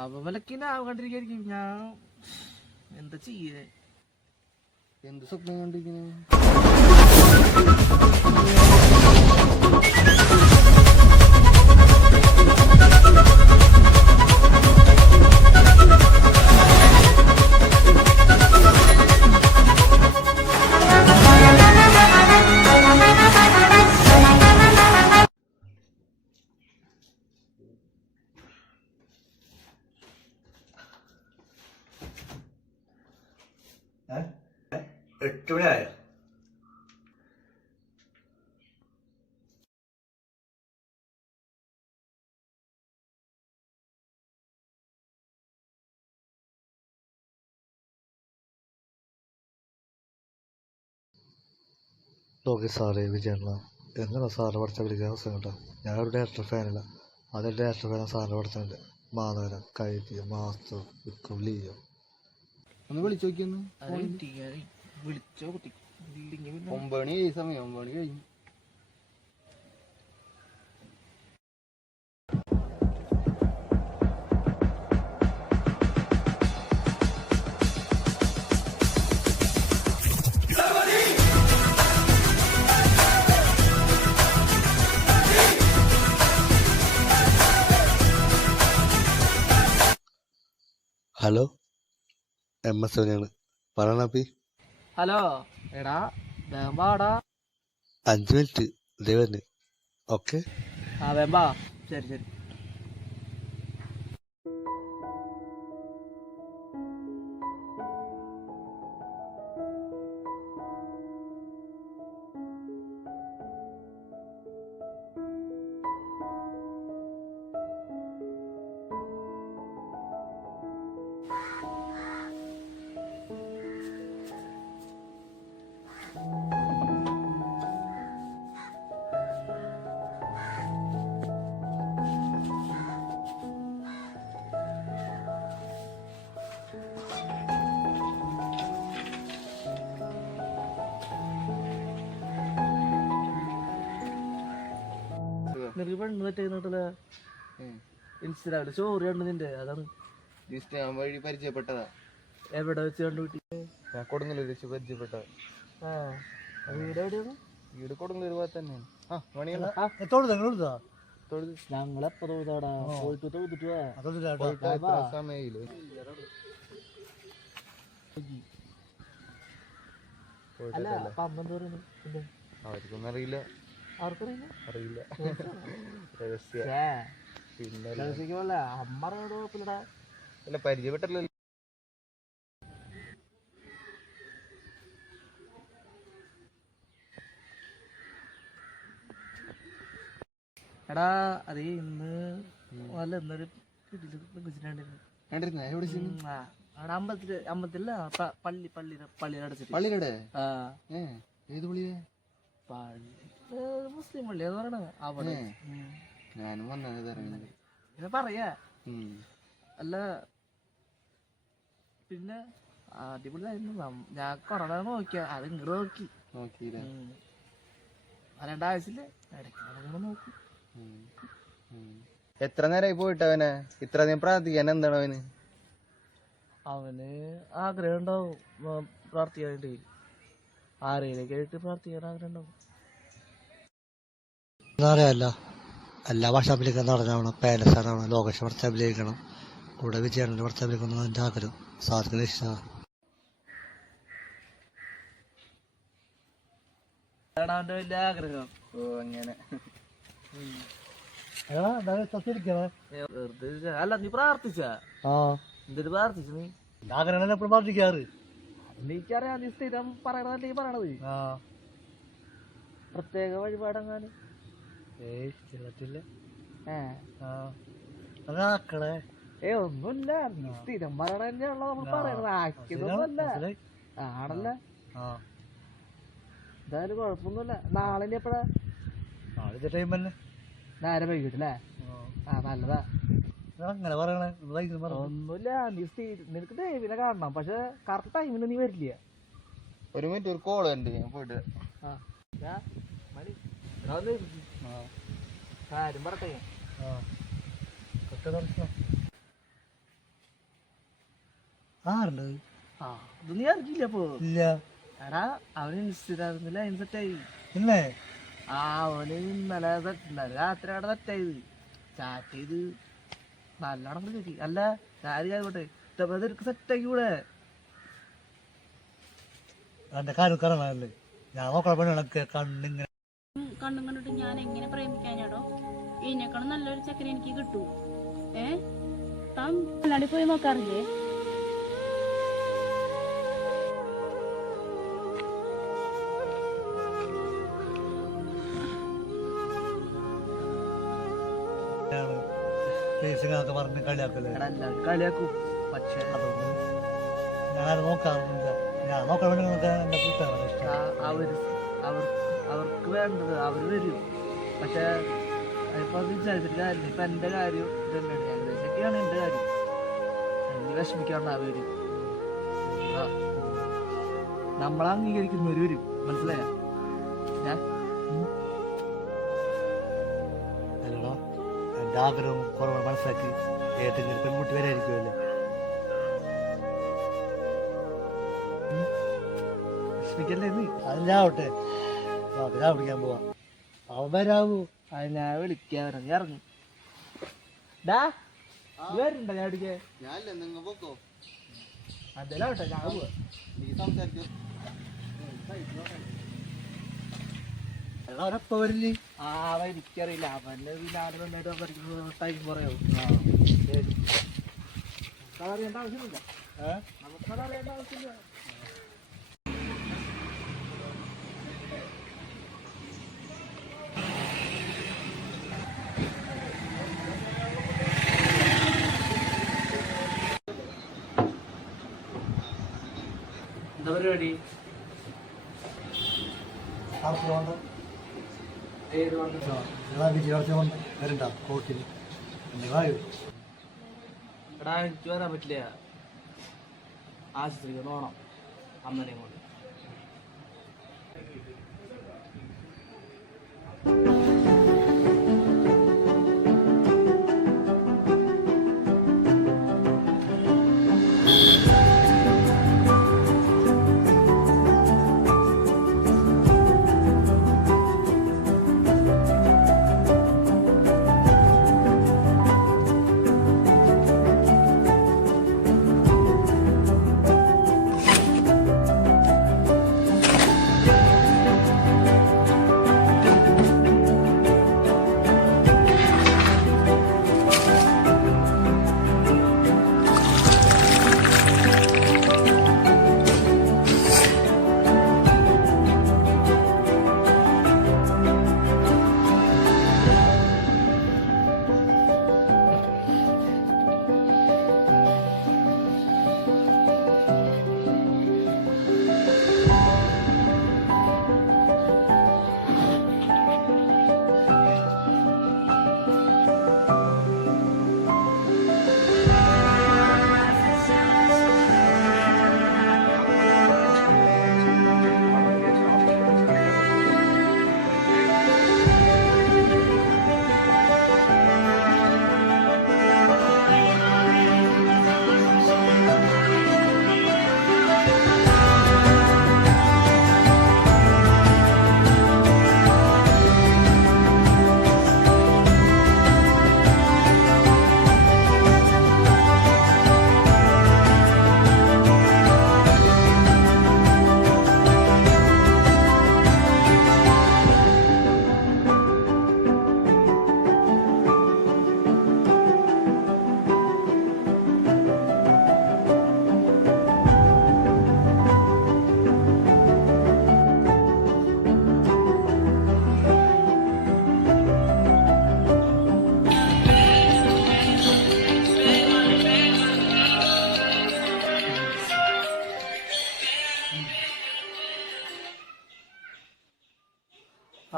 അവ വിലക്കിനാവ് കണ്ടിരിക്കും. ഞാൻ എന്താ ചെയ്യേ? എന്ത് സ്വപ്നം കണ്ടിരിക്കുന്നു? എട്ടുമണിയായോ? ഓക്കെ സാറേ വിജയണ്ണ എങ്ങനെ സാറിനെ പഠിച്ചാൽ വിളിക്കാൻ അവസരം കേട്ടോ. ഞാനൊരു ഡയറക്ടർ ഫാനില്ല. അതൊരു ഡയറക്ടർ ഫാനാണ് സാറിനെ പഠിച്ചിട്ടുണ്ട്. മാധവൻ കൈതി മാസ്റ്റർ വിക്രം ലിയോ ഒന്ന് വിളിച്ചു നോക്കിയൊന്ന്. വിളിച്ചോ? 9 മണി കഴിഞ്ഞ സമയം, 9 മണി കഴിഞ്ഞു. Hello MS സോനിയാണ്. പറയണപ്പി. ഹലോ എടാ, വേമ്പാടാ. 5 മിനിറ്റ് ദേവന്. ഓക്കെ വേമ്പാ. ശരി ശരി. നിനക്ക് പെണ്ണ് പറ്റില്ല. ഇൻസ്റ്റാഗ്രാമില് സ്റ്റോറി കണ്ടു നിന്റെ. അതാണ് ഞാൻ വഴി പരിചയപ്പെട്ടതാ. എവിടെ വെച്ച് കണ്ടുപിട്ടി? ഞാൻ കൊടുങ്ങല്ലൂർ വെച്ച് പരിചയപ്പെട്ടതാ. വീട് എവിടെയാണ്? വീട് കൊടുങ്ങല്ലൂർ ഭാഗത്ത് തന്നെയാണ്. ഞങ്ങളെപ്പോ തോതാടാ പോയിട്ട് തോന്നിട്ട് സമയില് അല്ല പമ്പം തോറുന്നു. അവർക്കൊന്നും അറിയില്ല. ആർക്കറിയില്ല? അറിയില്ല. പിന്നെ അമ്മറോട് കുഴപ്പമില്ലടാ. അല്ല പരിചയപ്പെട്ടല്ലോ. എടാ അത് ഇന്ന് അല്ല ഇന്നൊരു അവിടെ അമ്പലത്തില്ല പള്ളിയുടെ അടച്ചിട്ട്. പള്ളിയുടെ ഏത് പള്ളിയെ? മുസ്ലിം പള്ളി എന്ന് പറയണ അവിടെ. ഞാനും വന്നത് അറിയുന്നത്. പിന്നെ പറയാ അല്ല. പിന്നെ അടിപൊളിയായിരുന്നു. ഞാൻ കൊറോണ നോക്കിയ അത് ഇങ്ങോട്ട് നോക്കിയില്ല. 2 ആഴ്ചയില് ഇടയ്ക്ക് നമുക്ക് നോക്കും. എത്ര നേരമായി പോയിട്ട് അവനെ ഇത്രയധികം പ്രാർത്ഥിക്കാൻ എന്താണ് അവന്? അവന് ആഗ്രഹം ഉണ്ടാവും പ്രാർത്ഥിക്കാനായിട്ട്. ആരെയിലേക്ക് ആയിട്ട് പ്രാർത്ഥിക്കാൻ ആഗ്രഹം ഉണ്ടാവും. അറിയാമല്ല, എല്ലാ ഭാഷാഭിലേക്കും നടക്കണം. പാലസാറാവണം, ലോകേഷ് പഠിച്ച അഭിനയിക്കണം. കൂടെ വിജയണ്ണൻ്റെ പഠിച്ച അഭിനയിക്കണം. എൻ്റെ ആഗ്രഹം സാധിക്കുന്ന ഇഷ്ടമാണ്. അവന്റെ വലിയ ആഗ്രഹം. ഓ അങ്ങനെ. അല്ല നീ പ്രാർത്ഥിച്ച എന്തിനു പ്രാർത്ഥിച്ചു? നീ ആഗ്രഹം എപ്പോഴും പ്രാർത്ഥിക്കാറ്. എനിക്കറിയാം നീ സ്ഥിരം പറയണതല്ലേ ഈ പറയണത്. പ്രത്യേക വഴിപാടെങ്ങാനും? ഒന്നുമില്ല. നീ സ്ഥിരം പറയണ തന്നെയാണല്ലോ നമ്മൾ പറയണത്. ആക്കിയതൊന്നുമല്ല ആണല്ലേ. എന്തായാലും കുഴപ്പമൊന്നുമില്ല. നാളെ എപ്പോഴാ? നേരെ വൈകിട്ടല്ലേ? നല്ലതാ. അങ്ങനെ പറയണേ ഒന്നുമില്ല. നീ നിനക്ക് ദേവിനെ കാണണം. പക്ഷെ കറക്റ്റ് ടൈമിന് നീ വരില്ല. ഒരു മിനിറ്റ്, ഒരു കോള് ഉണ്ട്, ഞാൻ പോയിട്ട്. കാര്യം പറട്ടെ. ആരുണ്ട്? ആ ഇത് നീ അറിയില്ല അപ്പൊ. ഇല്ല. എടാ അവന് ഇൻസ്റ്റാഗ്രാമിൽ ലൈൻ സെറ്റായി. ഇല്ലേ? ആ അവന് ഇന്നലെ രാത്രി അവിടെ സെറ്റായത്. ചാറ്റ് ചെയ്ത് നല്ലോണം കിട്ടി. അല്ല കാര്യം ആയിക്കോട്ടെ ഇഷ്ടപ്പെട്ട സെറ്റാക്കി കൂടെ. എന്റെ കാര്യം കറങ്ങാനല്ലേ ഞാൻ നോക്കാൻ പെണ്ണൊക്കെ കണ്ണിങ്ങനെ കണ്ണും കണ്ടിട്ട് ഞാൻ എങ്ങനെ പ്രേമിക്കാനാടോ? ഇതിനേക്കാളും നല്ലൊരു ചെക്കൻ എനിക്ക് കിട്ടൂ. താൻ കണ്ണാടി പോയി നോക്കാറില്ലേ? പറഞ്ഞ് കളിയാക്കല്ലേ? എടാ എല്ലാവരും കളിയാക്കും. പക്ഷെ അതൊന്നും ഞാൻ നോക്കാറില്ല. ഞാൻ നോക്കാൻ വേണ്ടി നോക്കാൻ എന്റെ കൂട്ടാണ് ഇഷ്ടം. അവർക്ക് വേണ്ടത് അവര് വരും. പക്ഷെ ഇപ്പൊ അത് വിചാരിച്ചിട്ട് കാര്യമില്ല. ഇപ്പൊ എന്റെ കാര്യം തന്നെയാണ്. ഏകദേശമൊക്കെയാണ് എന്റെ കാര്യം. എനിക്ക് വിഷമിക്കാണ്ട് അവര് നമ്മളെ അംഗീകരിക്കുന്നവര് വരും. മനസ്സിലായ? ഞാൻ അല്ലടോ എന്റെ ആഗ്രഹവും കുറവ് മനസ്സിലാക്കി ഏതെങ്കിലും പെൺകുട്ടി വരായിരിക്കുമല്ലോ. വിഷമിക്കല്ലേ നീ? അതിലാവട്ടെ ഞാൻ പിടിക്കാൻ പോവാ. അവൻ വരാവൂ. അത് ഞാൻ വിളിക്കാൻ ഇറങ്ങി. ഡാ വരുന്നുണ്ടോ ഞാൻ അടിക്കാൻ? ഞാനല്ലേ നിങ്ങ പോക്കോ അതല്ലാവട്ടെ ഞാൻ പോവാ. നീ സംസാരിക്കോ. അവരെപ്പോ വരില്ലേ? ആ അവൻ എനിക്കറിയില്ല. അവന്റെ വീട്ടിൽ പഠിക്കുന്ന ടൈം പറയോ? അറിയേണ്ട ആവശ്യമില്ല. നമുക്കത് അറിയേണ്ട ആവശ്യമില്ല. എന്താ പരിപാടി? ഏത് വന്നിട്ടോ? വരണ്ട കോട്ടിന് എടാ എനിക്ക് വരാൻ പറ്റില്ല. ആശുപത്രിക്ക് പോകണം അമ്മനെയും കൊണ്ട്.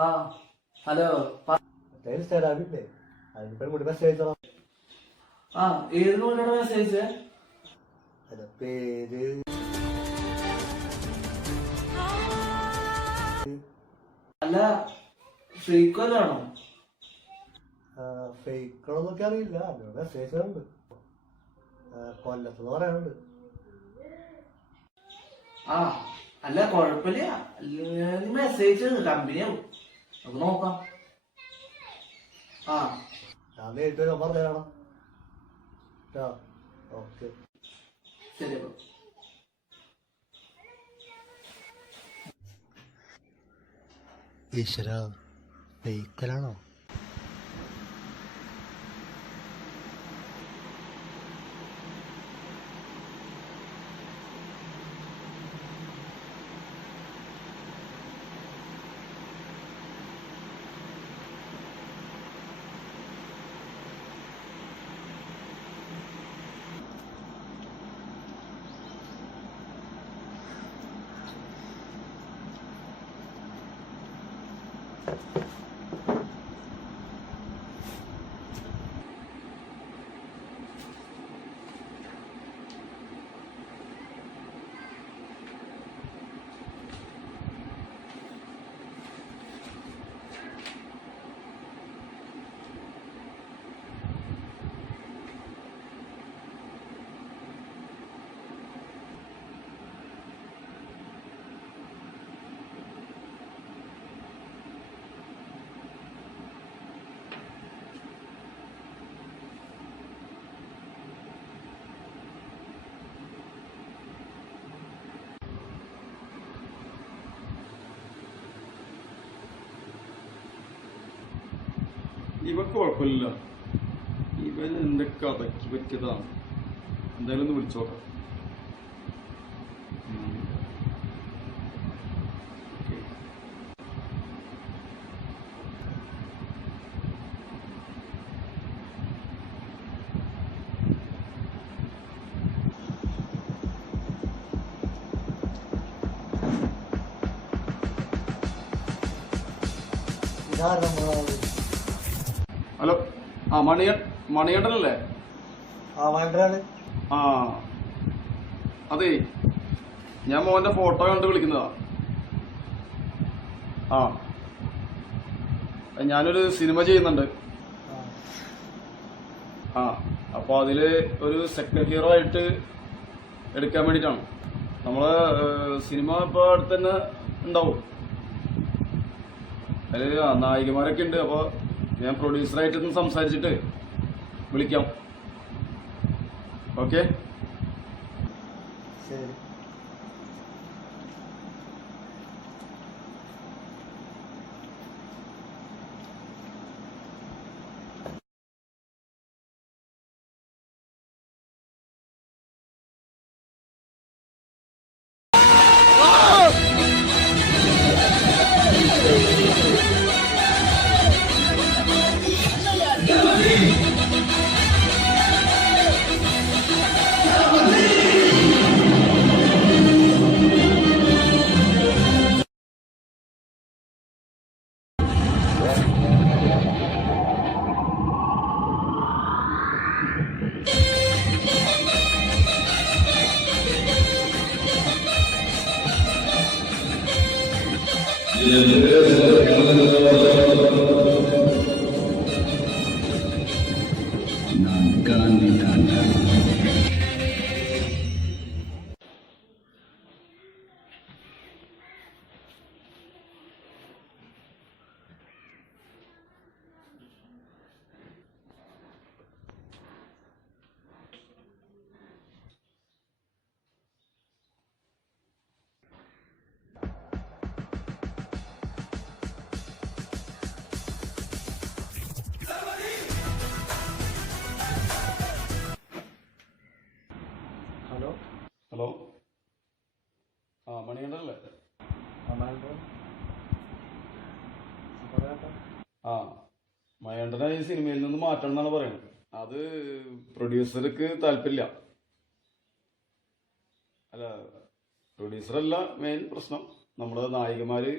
ആ ഹലോ. ഇൻസ്റ്റാഗ്രാമില്ലേ അതിന് പെൺകുട്ടി മെസ്സേജ് അയച്ചോളാം. ആ ഏത് നോക്കിയാണ് മെസ്സേജ്? അതിന്റെ പേര് അല്ല ഫ്രീക്കോലാണോ? ഫേക്കണോന്നൊക്കെ അറിയില്ല. അതിനോട് മെസ്സേജ് ഉണ്ട്. കൊല്ലത്തെന്ന് പറയാനുണ്ട്. ആ അല്ല കുഴപ്പമില്ല, മെസ്സേജ് കമ്പനിയാവും, നമുക്ക് നോക്കാം. ആ ഞാൻ നേരിട്ട് നമ്പർ തരണം. ഓക്കെ ശരി. അപ്പൊ ഈശ്വര ഫേക്കലാണോ? ഇവക്ക് കുഴപ്പമില്ല, ഇവൻ എന്റെ കഥയ്ക്ക് പറ്റിയതാണ്. എന്തായാലും ഒന്ന് വിളിച്ചോക്കാം. ഹലോ, ആ മണികണ്ഠനല്ലേ? ആ വേണ്ടതാണ്. ആ അതെ, ഞാൻ മോന്റെ ഫോട്ടോ കണ്ട് വിളിക്കുന്നതാ. ആ ഞാനൊരു സിനിമ ചെയ്യുന്നുണ്ട്. ആ അപ്പൊ അതില് ഒരു സെക്കൻഡ് ഹീറോ ആയിട്ട് എടുക്കാൻ വേണ്ടിയിട്ടാണ്. നമ്മളെ സിനിമ ഇപ്പൊ അടുത്ത് തന്നെ ഉണ്ടാവും. അതില് നായികമാരൊക്കെ ഉണ്ട്. അപ്പൊ ഞാൻ പ്രൊഡ്യൂസറായിട്ടൊന്ന് സംസാരിച്ചിട്ട് വിളിക്കാം. ഓക്കെ ശരി. ഹലോ ഹലോ, ആ മണികണ്ഠനല്ലേ? ആ മണികണ്ഠനെ ഈ സിനിമയിൽ നിന്ന് മാറ്റണം എന്നാണ് പറയുന്നത്. അത് പ്രൊഡ്യൂസർക്ക് താല്പര്യമില്ല. അല്ല, പ്രൊഡ്യൂസറല്ല മെയിൻ പ്രശ്നം. നമ്മുടെ നായികമാര്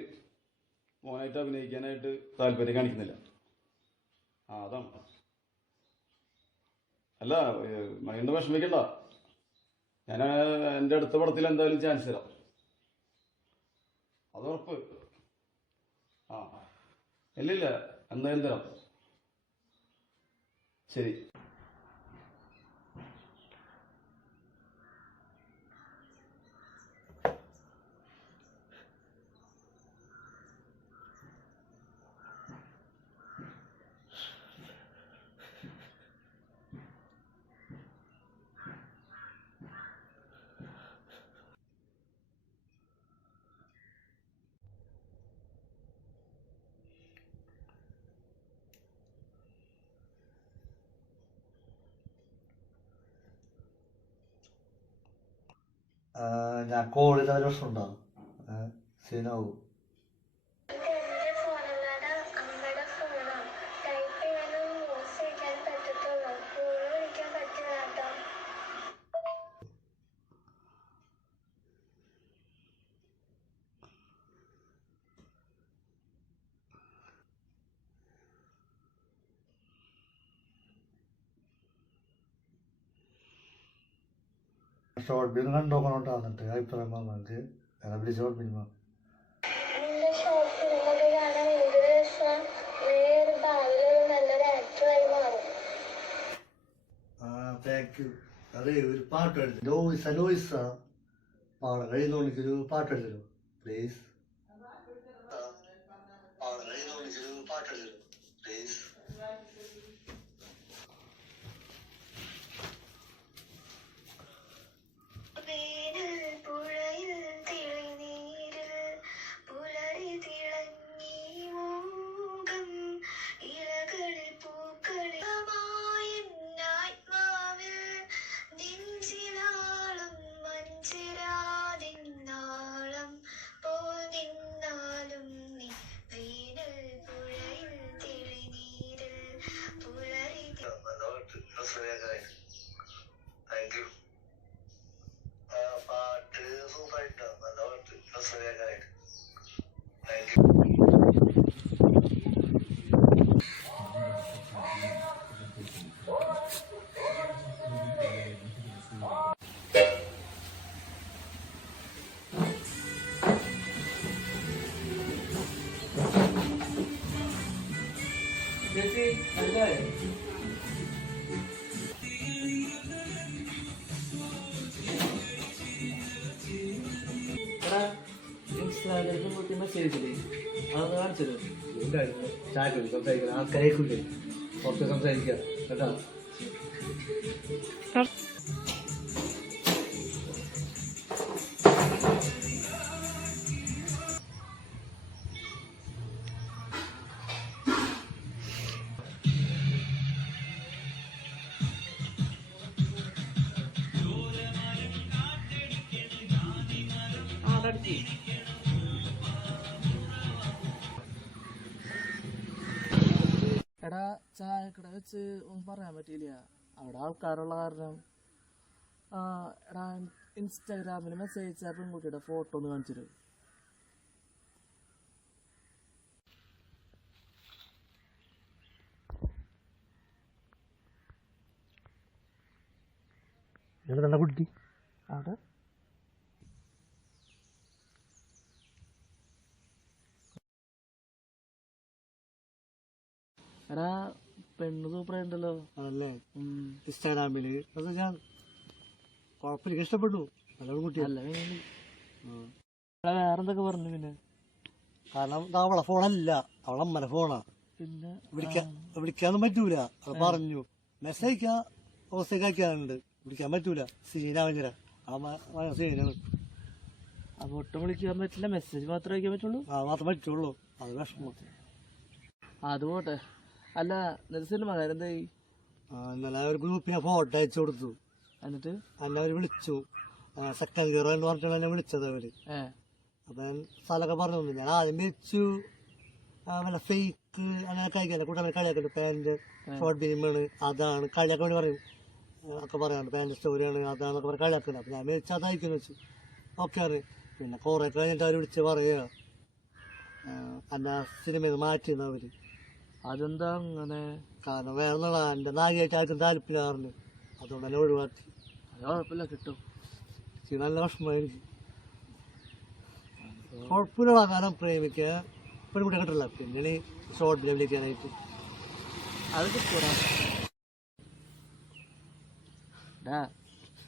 മോനായിട്ട് അഭിനയിക്കാനായിട്ട് താല്പര്യം കാണിക്കുന്നില്ല. ആ അതാണ്. അല്ല, മണികണ്ഠൻ വിഷമിക്കണ്ട. ഞാൻ എൻ്റെ അടുത്ത പടത്തിൽ എന്തായാലും ചാൻസ് തരാം, അത് ഉറപ്പ്. ആ ഇല്ലില്ല, എന്തായാലും തരാം. ശരി. ഞാൻ കോൾ ചെയ്ത ഒരു പ്രശ്നം ഉണ്ടാവും, സീനാവും. ഷോർട്ട് ഫിലിം കണ്ടോക്കണോട്ടോ, എന്നിട്ട് അഭിപ്രായം നമുക്ക് ഷോർട്ട് ഫിലിം. Thank you. അതെ, ഒരു പാട്ട് എടുത്തു. ലോയിസ പാടം കഴിയുന്നോണ്ട് എനിക്കൊരു പാട്ട് എടുത്തല്ലോ പ്ലീസ്. പാടം കഴിയുന്നോണ്ട് എനിക്കൊരു പാട്ട് എടുത്തല്ലോ പ്ലീസ്. Thank you. പാട്ട് സൂപ്പറായിട്ടോ, നല്ല പാട്ട്, രസകരമായിട്ട്. Thank you. ചേച്ചി അല്ലേ എടാ, ഇൻസ്റ്റാഗ്രാമിൽ കുട്ടി മെസ്സേജ് ഇല്ലേ, അതൊന്ന് കാണിച്ചത്. ചാറ്റ് സംസാരിക്കണം, ആൾക്കാരേക്കില്ലേ പുറത്ത് സംസാരിക്കുക കേട്ടോ. എടാ, ചായക്കട വെച്ച് ഒന്നും പറയാൻ പറ്റിയില്ല, അവിടെ ആൾക്കാരുള്ള കാരണം. എടാ, ഇൻസ്റ്റാഗ്രാമിൽ മെസ്സേജ് അയച്ച പെൺകുട്ടിയുടെ ഫോട്ടോ ഒന്ന് കാണിച്ചിട്ട്. നല്ല കുട്ടി അവിടെ എടാ, പെണ്ണ് സൂപ്പറായിട്ടുണ്ടല്ലോ. അതല്ലേ ഇൻസ്റ്റാഗ്രാമില് അത് ഞാൻ കുഴപ്പമില്ല, ഇഷ്ടപ്പെട്ടു. നല്ല കുട്ടി അല്ല വേറെന്തൊക്കെ പറഞ്ഞു പിന്നെ? കാരണം ഇത് അവളെ ഫോണല്ല, അവളെ അമ്മനെ ഫോണാ. പിന്നെ വിളിക്കാനൊന്നും പറ്റൂല, അത് പറഞ്ഞു. മെസ്സേജ് അയക്കാനുണ്ട്, വിളിക്കാൻ പറ്റൂല. സീനാ ഭയങ്കര സീനാണ്. അപ്പൊ ഒട്ടും വിളിക്കാൻ പറ്റില്ല, മെസ്സേജ് മാത്രമേ അയക്കാൻ പറ്റുള്ളൂ. മാത്രം പറ്റുള്ളൂ, അത് വിഷമം. അത് പോട്ടെ. അല്ല, സിനിമ എന്തായി? ഇന്നലെ ഒരു ഗ്രൂപ്പിൽ ഞാൻ ഫോട്ടോ അയച്ചു കൊടുത്തു. എന്നിട്ട് എന്നെ അവര് വിളിച്ചു, സെക്കൻഡ് ഹീറോ എന്ന് പറഞ്ഞിട്ടാണ് എന്നെ വിളിച്ചത് അവര്. അപ്പൊ ഞാൻ സ്ഥലമൊക്കെ പറഞ്ഞു തന്നു. ഞാൻ ആദ്യം വെച്ചു വല്ല ഫേക്ക് അങ്ങനെ കഴിക്കാല്ല, കൂട്ടാൻ കളിയാക്കണ്ട്. പാന്റ് ഷോർട്ട് ഫിലിമാണ്, അതാണ് കളിയാക്കാൻ വേണ്ടി പറയും ഒക്കെ പറയാണ്ട്. പാന്റ് സ്റ്റോറിയാണ്, അതാണൊക്കെ പറഞ്ഞ് കളിയാക്കുന്നത്. അപ്പൊ ഞാൻ വെച്ച് അതായിക്കുന്നു വെച്ചു. ഓക്കെ ആണ്. പിന്നെ കുറെ കഴിഞ്ഞിട്ട് അവർ വിളിച്ച് പറയുക എന്നെ സിനിമയിൽ മാറ്റിയെന്ന് അവര്. അതെന്താ അങ്ങനെ? കാരണം വേറെ എന്റെ നാഗിയായിട്ട് ആർക്കും താല്പര്യമായിരുന്നു, അതുകൊണ്ട് തന്നെ ഒഴിവാക്കി. അത് കുഴപ്പമില്ല, കിട്ടും. നല്ല വിഷമമായി എനിക്ക്. കുഴപ്പമില്ല, കാരണം പ്രേമിക്കുക പെൺകുട്ടിയെ കിട്ടില്ല, പിന്നെ ഷോർട്ട് ഫിലിം വിളിക്കാനായിട്ട് അത് കിട്ടൂടാ.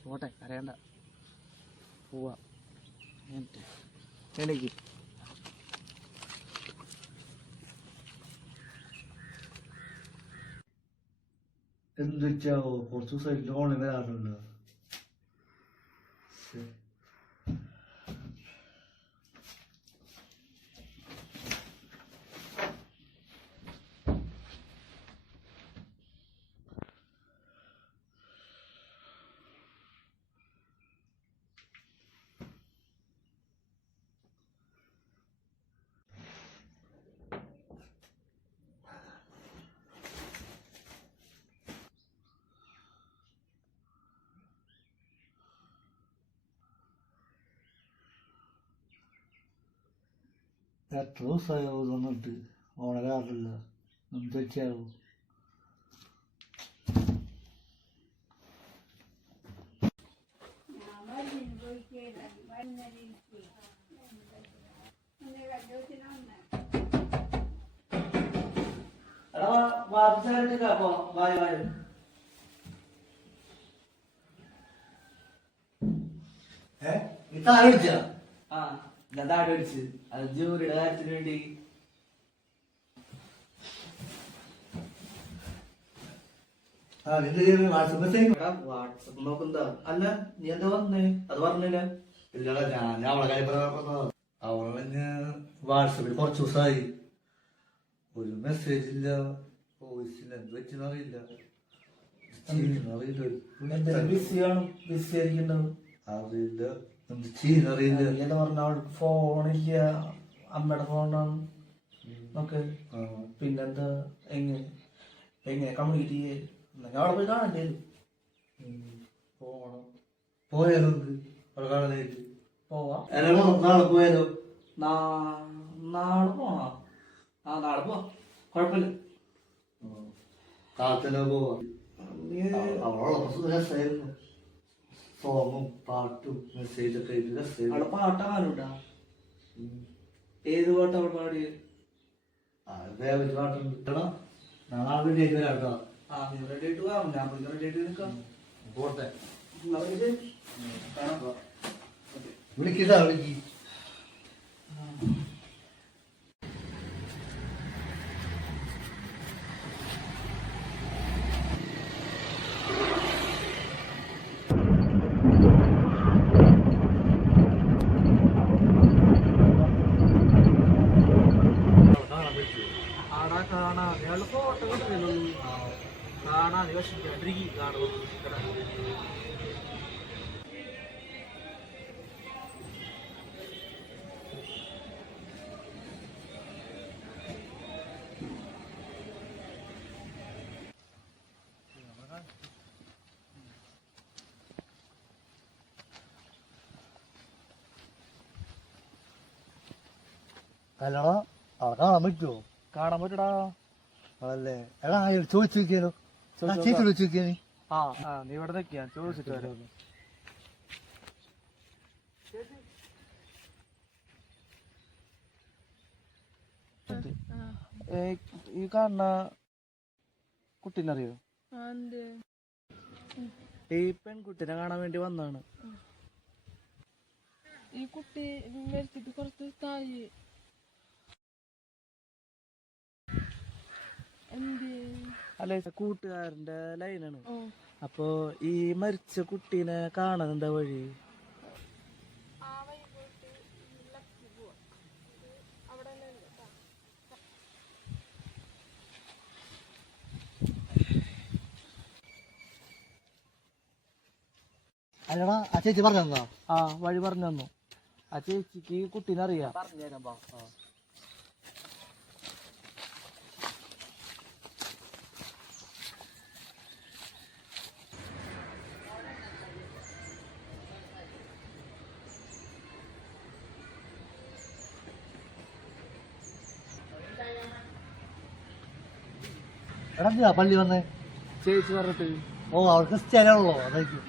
പോട്ടെ, അറിയണ്ട, പോവാ. എനിക്ക് എന്തൊക്കെയാവോ കുറച്ച് ദിവസമായിട്ട് ഓൺലൈൻ വരാറുണ്ട്. എത്ര ദിവസമായോ വന്നിട്ട് ഓണ കാറില്ല എന്ത് വെച്ചാവും. നീ താഴെ വിളിച്ചാ? ആ ഞാൻ താടി അടിച്ച് അത് ജോലിയുടെ കാര്യത്തിന് വേണ്ടി. വാട്സപ്പ് നോക്കുന്നതാ. അല്ല നീ എന്താ പറഞ്ഞേ? അത് പറഞ്ഞില്ല. ഇല്ലടാ, ഞാൻ അവളെ കാര്യം പറഞ്ഞത്. അവളെ വാട്സപ്പിൽ കുറച്ച് ദിവസമായി ഒരു മെസ്സേജ് ഇല്ല, വോയിസ് ഇല്ല, എന്ത് വെച്ചെന്നറിയില്ല. ബിസിയാണ്, ബിസി ആയിരിക്കുന്നുണ്ടാവും. അറിയില്ല എന്ത് ചെയ്യുന്നറിയില്ല. എന്താ പറഞ്ഞ അവൾക്ക് ഫോണില്ല, അമ്മയുടെ ഫോണാണ് ഒക്കെ. പിന്നെന്താ എങ്ങനെ കമ്മ്യൂണിക്കേറ്റ് ചെയ്യേ? എന്നെങ്കിൽ അവിടെ പോയി കാണണ്ടേ പോണം. പോയാലോ അവിടെ കാണാനായിട്ട്? പോവാം. നാളെ പോയാലോ? നാളെ പോണോ? ആ നാളെ പോവാം, കുഴപ്പമില്ല. കാലത്തന്നെ പോവാം. അവളോടൊപ്പം രസമായിരുന്നു. സോങ്ങും പാട്ടും മെസ്സേജൊക്കെ രസമായിരുന്നു. അവിടെ പാട്ടാകാനുണ്ടാ? ഏത് പാട്ടാ അവിടെ പാടിയത്? ഒരു പാട്ടുണ്ട്. നാളെ വീട്ടിലേക്ക് വരാം കേട്ടോ. ആ നീ റെഡി ആയിട്ട് പോവാം, ഞാൻ റെഡി ആയിട്ട് നിൽക്കാം. പോട്ടെ, കാണാം. വിളിക്കട്ടാ, വിളിക്ക്. ആടാ കാണാം, ഞങ്ങൾ ഫോട്ടോ കിട്ടുന്നല്ലോ. കാണാൻ വിഷമിക്കാണ്ടിരിക്കും. കാണും കല്യാണം അവിടെ കാണാൻ പറ്റുമോ? കാണാൻ പറ്റടാ. അതല്ലേ, എടാ ചോദിച്ചു നോക്കിയാലോ? ചേച്ചി വിളിച്ചു നോക്കിയാ നീ? ആ ആ നീ ഇവിടെ നിൽക്കുക, ചോദിച്ചിട്ട് വരാം. ഈ കാണുന്ന കുട്ടീനറിയോ? ഈ പെൺകുട്ടീനെ കാണാൻ വേണ്ടി വന്നാണ്. ഈ കുട്ടി മരിച്ചിട്ട് കുറച്ച് തായി. അല്ലെ, കൂട്ടുകാരന്റെ ലൈനാണ്. അപ്പൊ ഈ മരിച്ച കുട്ടീനെ കാണാൻ എന്താ വഴി? അല്ലടാ, ആ ചേച്ചി പറഞ്ഞു തന്നോ? ആ വഴി പറഞ്ഞു തന്നു. ആ ചേച്ചിക്ക് കുട്ടീനെ അറിയാം. പറഞ്ഞുതരാം. എടാ, നീ പള്ളി വന്നേ? ചേച്ചി പറഞ്ഞിട്ട്. ഓ, അവർക്ക് സ്ഥലമുള്ളോ? അതായിരിക്കും.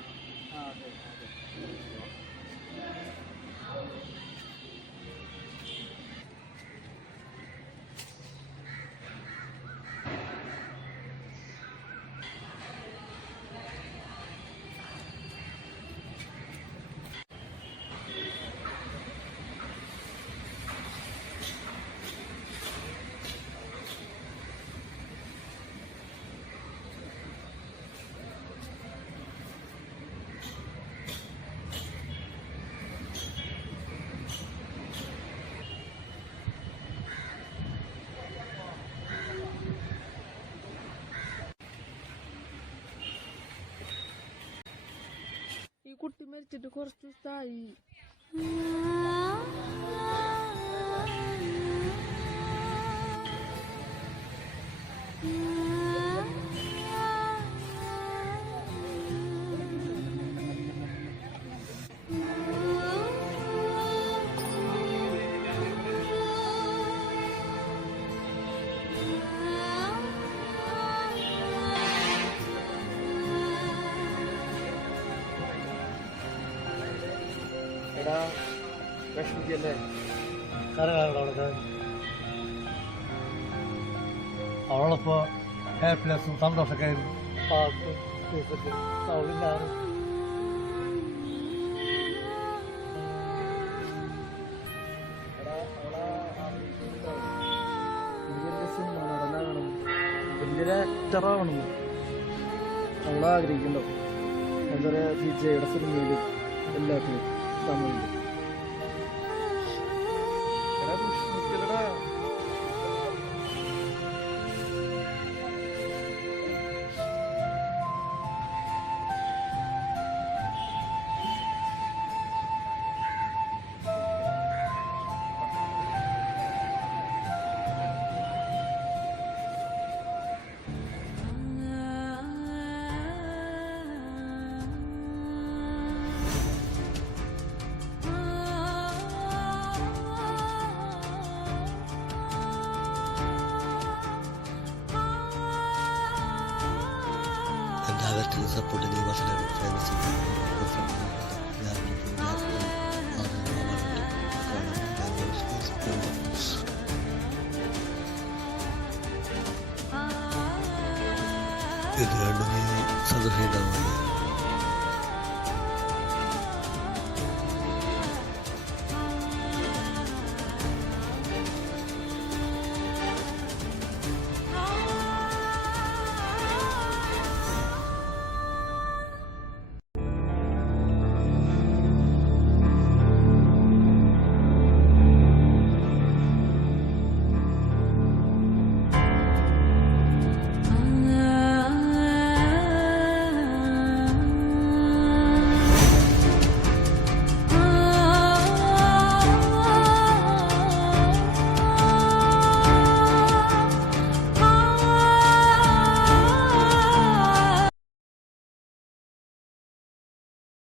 ഈ കുട്ടി മരിച്ചിട്ട് കുറച്ച് ദിവസമായി. അല്ലേ? അവളിപ്പോ ഹാപ്പിനെസ്സും സന്തോഷമൊക്കെ ആയിരുന്നു. പാട്ട് കേസൊക്കെ അവളില്ലാതെ വലിയൊരു ആക്ടറാവണം അവളാഗ്രഹിക്കുന്നുണ്ടാവും. എന്താ പറയുക, വിജയുടെ സിനിമയിലും എല്ലാത്തിലും തമിഴിലും. എല്ലാവർക്കും സപ്പോർട്ട് ഈ വർഷം ഫേമസ് ഇത് കണ്ടെങ്കിൽ സന്തോഷം ഉണ്ടാവുമല്ലോ.